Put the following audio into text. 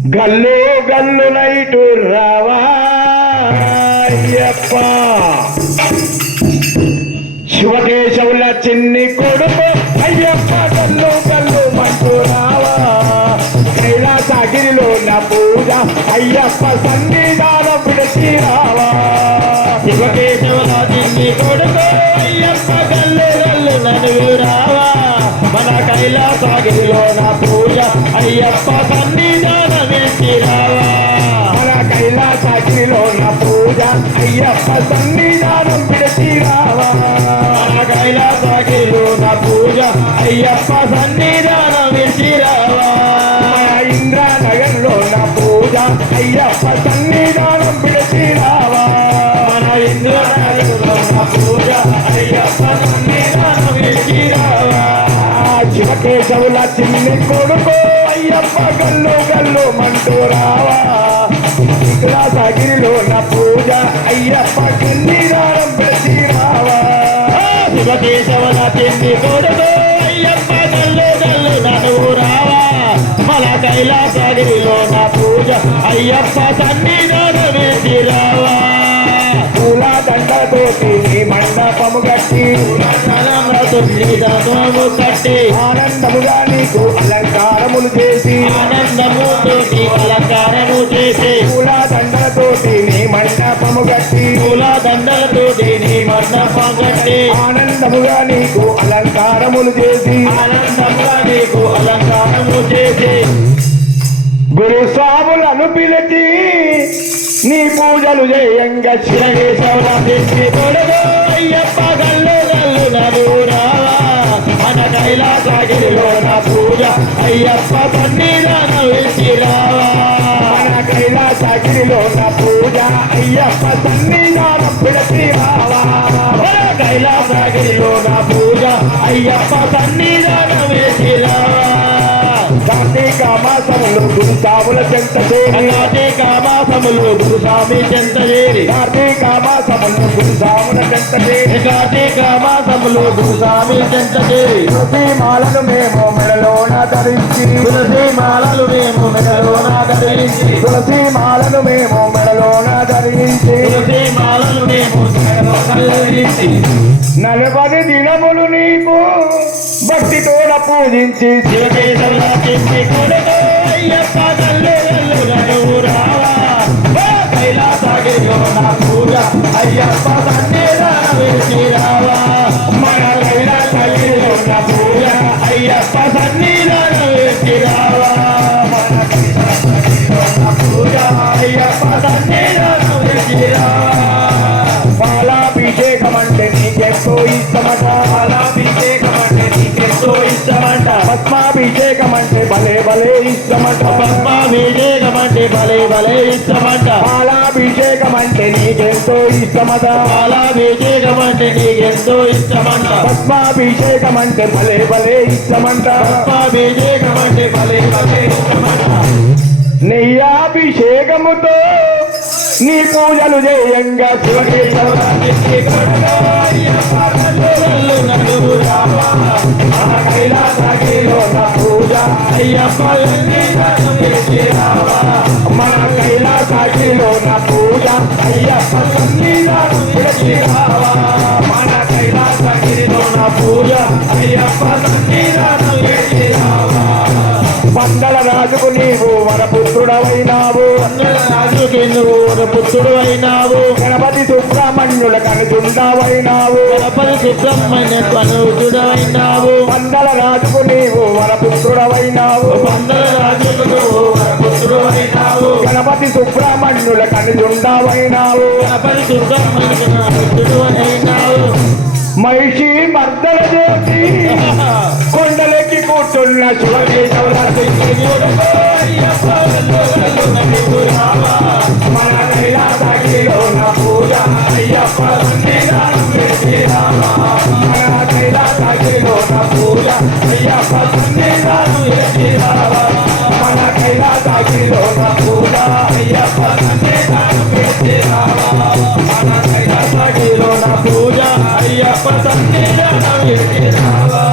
గల్లు గల్లు నైటు రావా అయ్యప్ప శివకేశవుల చిన్ని కొడుకు అయ్యప్ప గల్లు గల్లు మంటూ రావా కైలాసగిరిలో నా పూజ అయ్యప్ప సన్నిధానం విడిచి రావా శివకేశవుల చిన్ని కొడుకు అయ్యప్ప గల్లు గల్లు నన్ను రావా మన కైలాసగిరిలో నా పూజ అయ్యప్ప సన్నిధానం విడిచి రావా మన కైలాసగిరిలో నా పూజ అయ్యప్ప సన్నిధానం విడిచి రావా మన కైలాసగిరిలో నా పూజ అయ్యప్ప సన్నిధానం విడిచి రావా ఇంద్రానగర్లో నా పూజ అయ్యప్ప సన్నిధానం విడిచి రావా మన ఇంద్రానగర్లో నా పూజ అయ్యప్ప సన్నిధానం విడిచి రావా శివకేశవుల చిన్ని కొడుకు అయ్యప్ప గల్లు గల్లు మంటూ రావా కైలాసగిరిలో నా పూజ అయ్యప్ప సన్నిధానం విడిచి రావా శివకేశవుల చిన్ని కొడుకు అయ్యప్ప గల్లు గల్లు నన్ను రావా మన కైలాసగిరిలో నా పూజ అయ్యప్ప సన్నిధానం విడిచి రావా పూల దండతోటి నీ మండపము కట్టి కట్టి ఆనందముగా నీకు అలంకారములు చేసి ఆనందముతోటి అలంకారము చేసి పూల దండలతోటి నీ మండపము కట్టి పూల దండలతోటి నీ మండపం కట్టి ఆనందముగా నీకు అలంకారములు చేసి ఆనందంగా నీకు అలంకారము చేసి గురు స్వాములను పిలిచి నీ పూజలు చేయంగా శివకేశవుల చిన్ని కొడుకు అయ్యప్ప గల్లు గల్లు నన్ను రావా మన కైలాసగిరిలో నా పూజ అయ్యప్ప సన్నిధానం విడిచి రావా మన కైలాసగిరిలో నా పూజ అయ్యప్ప సన్నిధానం విడిచి రావా మన కైలాసగిరిలో నా పూజ అయ్యప్ప సన్నిధానం విడిచి రావా కార్తీక మాసములు గురు సాముల చెంత చేరి కార్తీక మాసములు గురుస్వామి చెంత చేరి కార్తీక మాసములు గురు సాముల చెంత చేరి కార్తీక మాసములు గురుస్వామి చెంత చేరి తులసి మాలను మేము మెడలోన ధరించి తులసి మాలలు మేము మెడలోన ధరించి తులసి మాలను మేము మెడలోన ధరించి తులసి మాలలు మేము మెడలోన ధరించి 40 దినములు నీకు భక్తితోడ పూజించి శివకేశవుల చిన్ని కొడుకు అయ్యప్ప గల్లు గల్లు నన్ను రావా కైలాసగిరిలో నా పూజ అయ్యప్ప సన్నిధానం విడిచి రావా మన కైలాసగిరిలో నా పూజ అయ్యప్ప సన్నిధానం విడిచి రావా మన కైలాసగిరిలో నా పూజ అయ్యప్ప సన్నిధానం విడిచి రావా పాలాభిషేకం అంటే నీకెంతో ఇష్టమట పాలాభిషేకం అంటే నీకెంతో ఇష్టమంట పద్మాభిషేకం అంటే భలే భలే ఇష్టమట పద్మాభిషేకం అంటే భలే భలే ఇష్టమంట పాలాభిషేకం అంటే నీకెంతో ఇష్టమట పాలాభిషేకం అంటే నీకెంతో ఇష్టమంట పద్మాభిషేకం అంటే భలే భలే ఇష్టమంట పద్మాభిషేకం అంటే భలే భలే ఇష్టమంట నెయ్యాభిషేకముతో నీ పూజలు చేయంగా శివకేశవుల చిన్ని కొడుకు అయ్యప్ప గల్లు గల్లు నన్ను రావా మన కైలాసగిరిలో నా పూజ అయ్యప్ప సన్నిధానం విడిచి రావా మన కైలాసగిరిలో నా పూజ అయ్యప్ప సన్నిధానం విడిచి రావా మన కైలాసగిరిలో నా పూజ అయ్యప్ప సన్నిధానం విడిచి రావా పందల రాజుకు నీవు వరపుత్రుడవైనావు రాజుకి నువ్వు పుత్రుడు అయినావు గణపతి సుబ్రహ్మణ్యుల కనుచుండవైనావు గణపతి సుబ్రహ్మణ్య కనుతుడు అయినావు పందల రాజుకు నీవు వరపుత్రుడవైనావు పందల రాజుకు నువ్వు పుత్రుడు అయినావు గణపతి సుబ్రహ్మణ్యుల కనుచుండవైనావు గణపతి సుబ్రహ్మణ్య కనుతుడు అయినావు మహిషి మర్దల చేసి కొండలెక్కి కూర్చున్న శివకేశవుల చిన్ని కొడుకు అయ్యప్ప గల్లు గల్లు నన్ను రావా మన కైలాసగిరిలో నా పూజ అయ్యప్ప సన్నిధానం విడిచి రావా మన కైలాసగిరిలో నా పూజ అయ్యప్ప సన్నిధానం విడిచి రావా మన కైలాసగిరిలో నా పూజ అయ్యప్ప సన్నిధానం విడిచి రావా మన కైలాసగిరిలో నా పూజ అయ్యప్ప సన్నిధానం విడిచి రావా